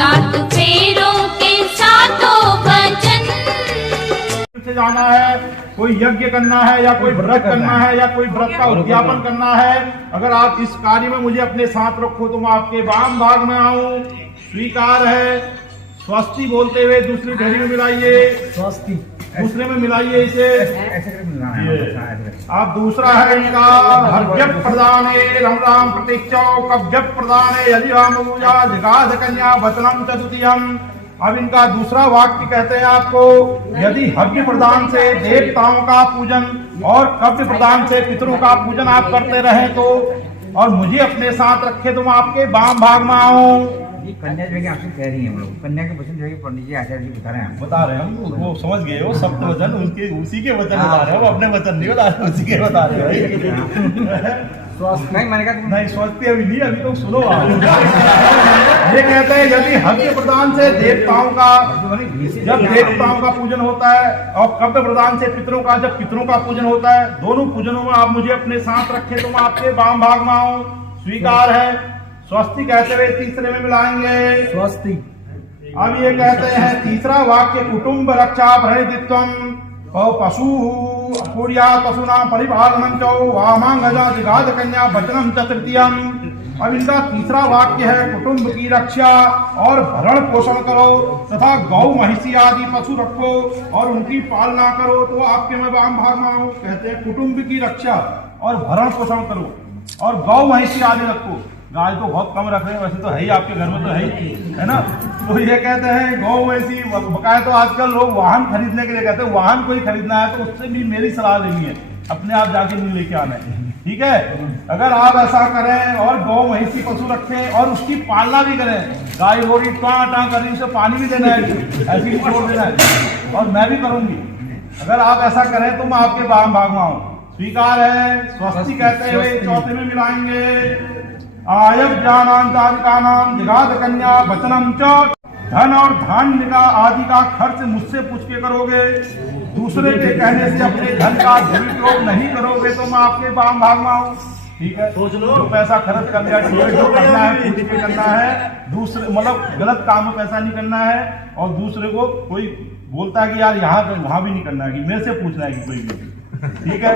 सात फेरों के सातों वचन। से जाना है, कोई यज्ञ करना है या कोई व्रत करना है या कोई व्रत का उद्यापन करना है, अगर आप इस कार्य में मुझे अपने साथ रखो तो मैं आपके वाम भाग में आऊं, स्वीकार है। स्वस्ति बोलते हुए दूसरी ढेरी में मिलाइए, स्वस्ति दूसरे में मिलाइए इसे। आप दूसरा है इनका हर्व्य प्रदान रम राम प्रतीक्षो कव्य प्रदान यदि राम पूजा जगाध कन्या वचनम चतुर्थीयम। अब इनका दूसरा वाक्य कहते हैं आपको, यदि हव्य प्रदान से देवताओं का पूजन और कव्य प्रदान से पितरों का पूजन आप करते रहे तो, और मुझे अपने साथ रखे तो मैं आपके वाम भाग में आऊं। ये कन्या जो है आपसे कह रही है, हम लोग कन्या के वचन जो है पंडित जी आचार्य जी बता रहे हैं हम वो समझ गए, वो सप्त वचन उनके उसी के वचन बता रहे हो, अपने वचन नहीं बता रहे, उसी के बता रहे हो। नहीं मैंने कहा नहीं स्वस्ति अभी नहीं, अभी तो सुनो आप। ये कहते हैं यदि हव्य प्रदान से देवताओं का, जब देवताओं का पूजन होता है, और कव्य प्रदान से पितरों का, जब पितरों का पूजन होता है, दोनों पूजनों में आप मुझे अपने साथ रखे तो मैं आपके वाम भाग में आऊं, स्वीकार है। स्वस्ति कहते हुए तीसरे में मिलाएंगे, स्वस्ति। अब ये कहते हैं तीसरा वाक्य कुटुंब रक्षा भरणित्वम पशु पूर्या पशुना परिपालनं च वामांगजा जिगाध कन्या वचनम च तृतीयम। अब इनका तीसरा वाक्य है कुटुंब की रक्षा और भरण पोषण करो तथा गौ महिषी आदि पशु रखो और उनकी पालना करो तो आपके मैं वाम भाग में आऊं। कहते हैं कुटुंब की रक्षा और भरण पोषण करो और गौ महिषी आदि रखो। गाय तो बहुत कम रख रहे हैं, वैसे तो है ही आपके घर में, तो है ना। तो ये कहते हैं गौ महिषी बकाया। तो आजकल लोग वाहन खरीदने के लिए कहते हैं, वाहन कोई खरीदना है तो उससे भी मेरी सलाह लेनी है, अपने आप जाके नहीं लेके आना है, ठीक है। अगर आप ऐसा करें और गौ महिषी पशु रखें और उसकी पालना भी करें, गाय हो रही टाँ कर रही, उसे पानी भी देना है, ऐसी भी छोड़ देना है, और मैं भी करूंगी। अगर आप ऐसा करें तो मैं आपके वाम भाग में आऊं, स्वीकार है। स्वस्ति कहते हुए चौथे में मिलाएंगे, आयव ज्ञानांतादिकानाम जगाध कन्या वचनम च। धन और धान्य का आदि का खर्च मुझसे पूछ के करोगे, दूसरे के कहने से अपने धन का दुरुपयोग नहीं करोगे तो मैं आपके वाम भाग में आऊं, ठीक है। सोच लो, जो पैसा खर्च कर लिया, जो करना है पूछ के करना है, दूसरे मतलब गलत काम में पैसा नहीं करना है, और दूसरे को कोई बोलता है कि यार यहाँ वहां भी नहीं करना है, कि मेरे से पूछना है कि कोई भी, ठीक है,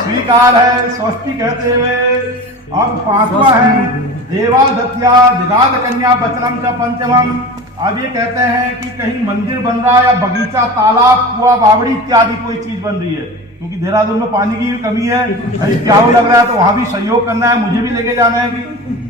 स्वीकार है। स्वस्ति कहते हुए अब पांचवा है देवादत्या जगाध कन्या वचनम च पंचमम। अब ये कहते हैं कि कहीं मंदिर बन रहा है या बगीचा, तालाब, कुआं, बावड़ी इत्यादि कोई चीज बन रही है, क्योंकि देहरादून में पानी की भी कमी है, कहीं प्याऊ लग रहा है तो वहां भी सहयोग करना है, मुझे भी लेके जाना है,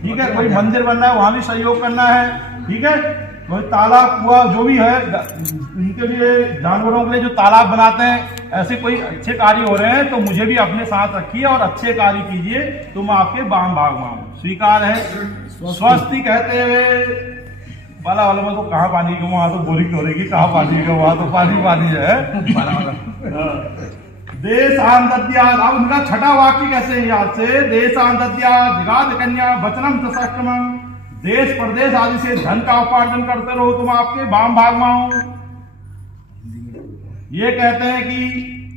ठीक है। कोई मंदिर बन रहा है वहां भी सहयोग करना है, ठीक है। कोई तालाब, कुआं जो भी है, इनके लिए, जानवरों के लिए जो तालाब बनाते हैं, ऐसे कोई अच्छे कार्य हो रहे हैं तो मुझे भी अपने साथ रखिए और अच्छे कार्य कीजिए तो मैं आपके वाम भाग में आऊं, स्वीकार है। स्वस्ति कहते हुए वाला में तो कहाँ पानी का, वहां तो बोरिंग हो रही, कहाँ पानी का, वहां तो पानी है। देशांतद्या। अब उनका छठा वाक्य कैसे है याद से, देशांतद्या जगाध कन्या वचनम तस्क्रमम। देश प्रदेश आदि से धन का उपार्जन करते रहो तुम आपके वाम भाग में आऊं। ये कहते हैं कि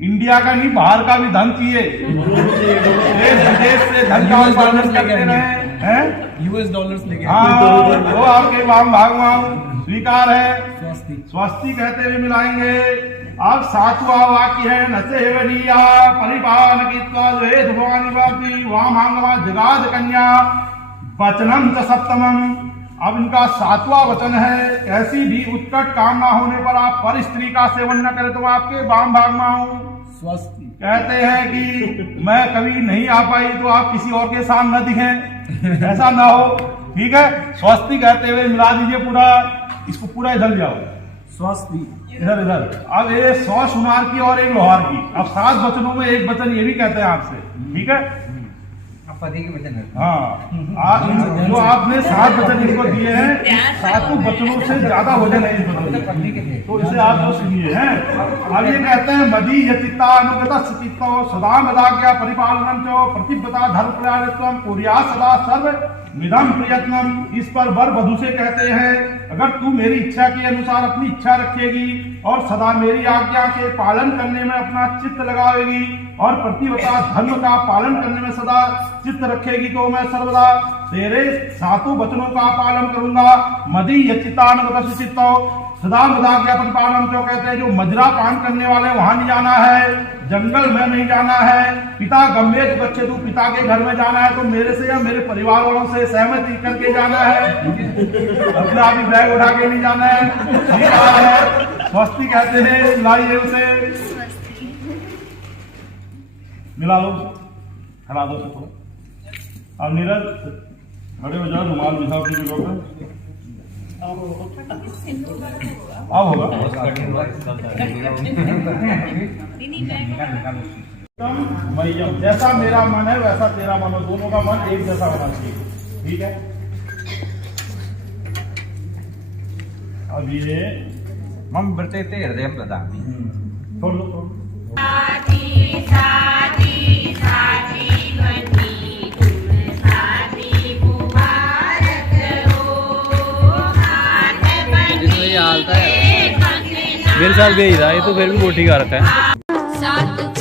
इंडिया का नहीं, बाहर का भी धन चाहिए, देश विदेश से धन का उपार्जन करते रहे, US डॉलर्स लेके, हाँ, तो आपके वाम भाग में आऊं, स्वीकार है। स्वस्ति कहते हुए मिलाएंगे। अब सातवां वाक्य है नसेवनीया परिपालन वामांगमा जगाध कन्या वचनम च सप्तमम। अब इनका सातवां वचन है, ऐसी भी उत्कट काम ना होने पर आप पर स्त्री का सेवन न करें तो आपके वाम भाग में आऊं। स्वस्ति कहते हैं कि मैं कभी नहीं आ पाई तो आप किसी और के सामने न दिखें, ऐसा ना हो, ठीक है। स्वस्ति कहते हुए मिला दीजिए पूरा, इसको पूरा इधर जाओ, स्वस्ति इधर इधर। अब ये 100 सुनार की और एक लोहार की। अब 7 वचनों में एक वचन ये भी कहते हैं आपसे, ठीक है। पति के वचन है, हाँ, जो आपने 7 वचन इसको दिए हैं, 7 वचनों से ज्यादा वचन है इस वचन में, तो इसे आप जो सुनिए हैं। अब ये कहते हैं मदी यचिता अनुगत चित्तो सदा मदाज्ञा परिपालनम च प्रतिव्रता धर्म प्रयासत्वम कुर्या सदा सर्व निधम प्रयत्नम। इस पर वर वधू से कहते हैं, अगर तू मेरी इच्छा के अनुसार अपनी इच्छा रखेगी और सदा मेरी आज्ञा के पालन करने में अपना चित्त लगाएगी और प्रतिव्रता धर्म का पालन करने में सदा चित्त रखेगी तो मैं सर्वदा तेरे सातों वचनों का पालन करूंगा। मदी यचितान चित्तो सदा मदा के अपन पालन जो कहते हैं, जो मजरा पान करने वाले वहां नहीं जाना है, जंगल में नहीं जाना है। पिता गम्भीर बच्चे तू पिता के घर में जाना है तो मेरे से या मेरे परिवार वालों से सहमति करके जाना है, अपना भी बैग उठा के नहीं जाना है। ठीक है, स्वस्ति कहते हैं, लाइए उसे मिला लो, खड़ा दो सबको। अब नीरज खड़े हो जाओ, रुमाल बिछाओ की जगह पे। अब होगा मय्यम, जैसा मेरा मन है वैसा तेरा मन हो, दोनों का मन एक जैसा होना चाहिए। ठीक है, अब ये मम वर्तेते हृदयं ददामि। छोड़ लो, साथी साथी साथी बनी तुम साथी मुबारक हो, हाथ बनी मेरे साथ भी यही था, ये तो फिर भी वो ठीक आ रखा है। साथ